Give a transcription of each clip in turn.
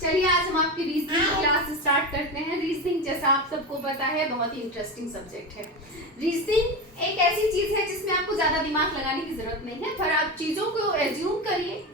चलिए आज हम आपकी रीजनिंग क्लास स्टार्ट करते हैं। रीजनिंग जैसा आप सबको पता है बहुत ही इंटरेस्टिंग सब्जेक्ट है। रीजनिंग एक ऐसी चीज है जिसमें आपको ज्यादा दिमाग लगाने की जरूरत नहीं है, पर आप चीजों को एज्यूम करिए।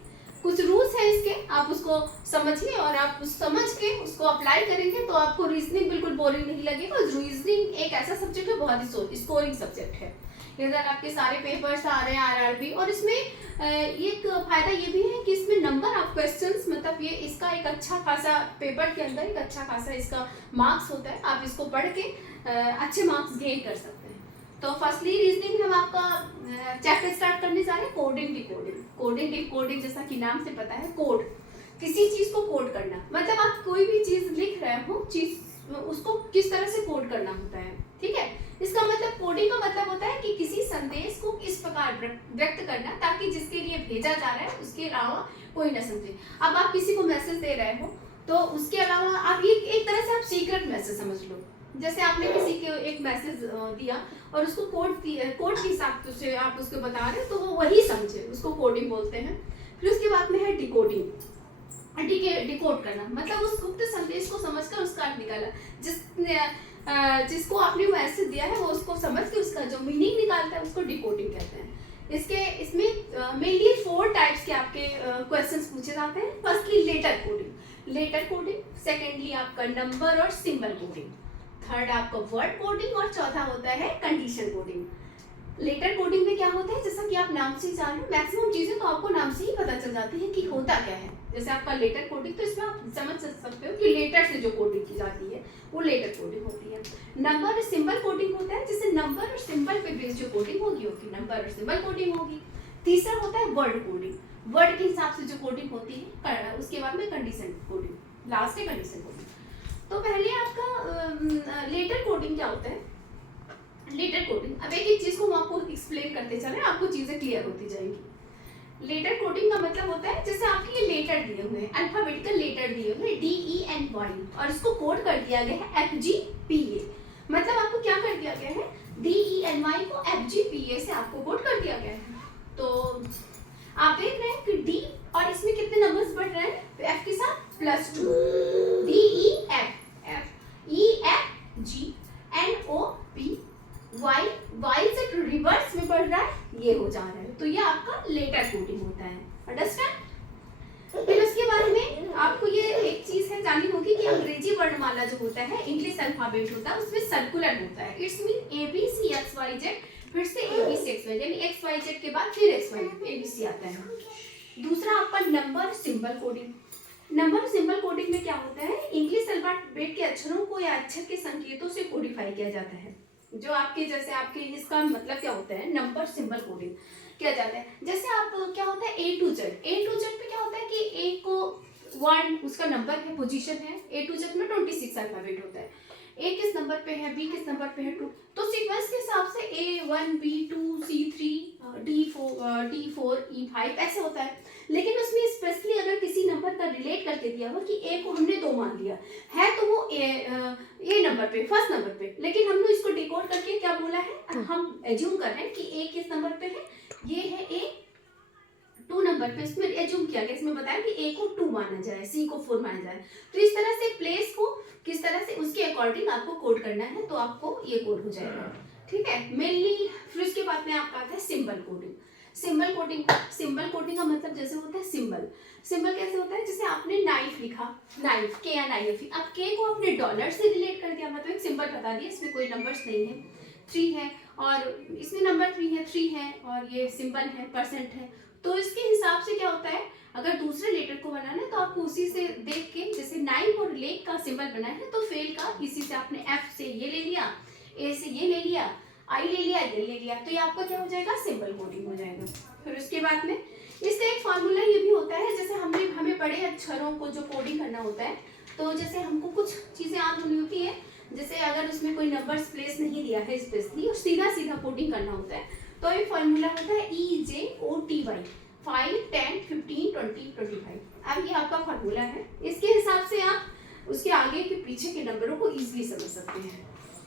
कुछ रूल्स हैं इसके, आप उसको समझिए और आप उस समझ के उसको अप्लाई करेंगे तो आपको रीजनिंग बिल्कुल बोरिंग नहीं लगेगा। रीजनिंग एक ऐसा सब्जेक्ट है, बहुत ही स्कोरिंग सब्जेक्ट है। इधर आपके सारे पेपर्स आ रहे हैं आरआरबी, और इसमें एक फायदा ये भी है कि इसमें नंबर ऑफ क्वेश्चंस, मतलब ये इसका एक अच्छा खासा पेपर के अंदर एक अच्छा खासा इसका मार्क्स होता है। आप इसको पढ़ के अच्छे मार्क्स गेन कर सकते हैं। तो फर्स्टली रीजनिंग में हम आपका चैप्टर स्टार्ट करने जा रहे हैं, कोडिंग डिकोडिंग। कोडिंग डिकोडिंग जैसा कि नाम से पता है, कोड, किसी चीज को कोड करना, मतलब आप कोई भी चीज लिख रहे हो, चीज उसको किस तरह से कोड करना होता है, ठीक है। इसका मतलब, कोडिंग का मतलब होता है कि किसी संदेश को किस प्रकार व्यक्त करना ताकि जिसके लिए भेजा जा रहा है उसके अलावा कोई न समझे। अब आप किसी को मैसेज दे रहे हो तो उसके अलावा आप ये एक तरह से आप सीक्रेट मैसेज समझ लो। जैसे आपने किसी को एक मैसेज दिया और उसको कोड के हिसाब से आप उसको बता रहे हो तो वो वही समझे, उसको कोडिंग बोलते हैं। फिर उसके बाद में है डिकोडिंग। डिकोड करना मतलब उस गुप्त संदेश को समझकर उसका अर्थ निकाला। जिसको आपने मैसेज दिया है वो उसको समझ के उसका जो मीनिंग निकालता है उसको डिकोडिंग कहते हैं। इसमें मेनली 4 टाइप्स के आपके क्वेश्चंस पूछे जाते हैं। फर्स्टली लेटर कोडिंग, सेकेंडली आपका नंबर और सिंबल कोडिंग, थर्ड आपका वर्ड कोडिंग और चौथा होता है कंडीशन कोडिंग। लेटर कोडिंग में क्या होता है, जैसा कि आप नाम से जान लो, मैक्सिमम चीजें तो आपको नाम से ही पता चल जाती है कि होता क्या है। जैसे आपका लेटर कोडिंग, तो इसमें आप समझ सकते हो कि लेटर से जो कोडिंग की जाती है वो लेटर कोडिंग होती है। नंबर और सिंबल कोडिंग होता है, जैसे नंबर और सिंबल पे बेस्ड जो कोडिंग होगी नंबर और सिंबल कोडिंग होगी। तीसरा होता है वर्ड कोडिंग, वर्ड के हिसाब से जो कोडिंग होती है। उसके बाद में कंडीशन कोडिंग, लास्ट है कंडीशन कोडिंग। तो पहले आपका लेटर कोडिंग क्या होता है। लेटर कोडिंग, अब एक एक चीज को हम आपको एक्सप्लेन करते चले, आपको चीजें क्लियर होती जाएंगी। लेटर कोडिंग का मतलब होता है जैसे आपके ये लेटर दिए हुए हैं, अल्फाबेटिकल लेटर दिए हुए हैं DENY, और इसको कोड कर दिया गया है FGPA। मतलब आपको क्या कर दिया गया है, DENY को FGPA से आपको कोड कर दिया गया है। तो आप देख रहे हैं कि D और इसमें कितने नंबर्स बढ़ रहे हैं, तो F के साथ +2, DEFGNOPY से रिवर्स में बढ़ रहा है, ये हो जा रहा है। तो ये आपका लेटर कोडिंग होता है, अंडरस्टैंड। फिर उसके बाद में आपको ये एक चीज है जाननी होगी कि अंग्रेजी वर्णमाला जो होता है, इंग्लिश अल्फाबेट होता है, उसमें सर्कुलर होता है। इट्स मीन ABCXYZ, फिर से ABCXYZ, यानी XYZ के बाद फिर ABC आता है। दूसरा आपका नंबर सिंबल कोडिंग। नंबर और सिंबल कोडिंग में क्या होता है, इंग्लिश अल्फाबेट के अक्षरों को या अक्षर के संकेतों से कोडिफाई किया जाता है। जो आपके जैसे आपके इसका मतलब क्या होता है, नंबर सिंबल कोडिंग किया जाता है। जैसे आप क्या होता है A to Z पे क्या होता है कि A को 1 उसका नंबर है, पोजीशन है। A to Z में 26 अल्फाबेट होता है। A किस नंबर पे है, B किस नंबर पे है, 2, तो सीक्वेंस के हिसाब से A1 B2 C3 D4 E5 ऐसे होता है। लेकिन उसमें स्पेशली अगर किसी नंबर का रिलेट करके दिया हुआ कि A को हमने 2 मान लिया है तो वो A नंबर पे, फर्स्ट नंबर पे, लेकिन हमने इसको डिकोड करके क्या बोला है, हम एज्यूम कर रहे हैं कि A किस नंबर पे है, ये है A 2 नंबर पे, इसमें एज्यूम किया गया, इसमें बताया कि A को 2 माना जाए, C को 4 माना जाए। तो इस तरह से प्लेस को किस तरह से उसके अकॉर्डिंग आपको कोड करना है, तो आपको ये कोड हो जाएगा, ठीक है। मेनली फिर उसके बाद में आपका आता है सिंबल कोडिंग। सिंबल कोडिंग का मतलब जैसे होता है सिंबल कैसे होता है, जैसे आपने नाइफ लिखा, नाइफ KNIFE, अब K को आपने डॉलर से रिलेट कर दिया, मतलब एक सिंबल बता दिया, इसमें कोई नंबर्स नहीं है, 3 है और इसमें नंबर 3 है और ये सिंबल है, परसेंट है। तो इसके हिसाब से क्या होता है, अगर दूसरे लेटर को बनाना है तो आपको उसी से देख के, जैसे नाइफ और लेक का सिंबल बना है तो फेल का इसी से आपने F से ये ले लिया, A से ये ले लिया, I ले लिया, ये ले लिया, तो ये आपका क्या हो जाएगा, सिंबल कोडिंग हो जाएगा। फिर उसके बाद में इसका एक फॉर्मूला ये भी होता है, जैसे हमें बड़े अक्षरों को जो कोडिंग करना होता है, तो जैसे हमको कुछ चीजें याद होनी होती है, जैसे अगर उसमें कोई नंबर्स प्लेस नहीं दिया है स्पेशली और सीधा कोडिंग करना होता है, तो ये फॉर्मूला होता है EJOTY 5 10 15 20 25। अब ये आपका फॉर्मूला है, इसके हिसाब से आप उसके आगे के पीछे के नंबरों को इजीली समझ सकते हैं।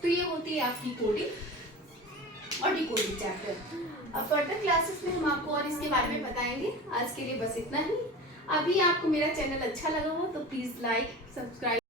तो ये होती है आपकी कोडिंग और डिकोडिंग चैप्टर। अब फर्दर क्लासेस में हम आपको और इसके बारे में बताएंगे। आज के लिए बस इतना ही। अभी आपको मेरा चैनल अच्छा लगा हो तो प्लीज़ लाइक सब्सक्राइब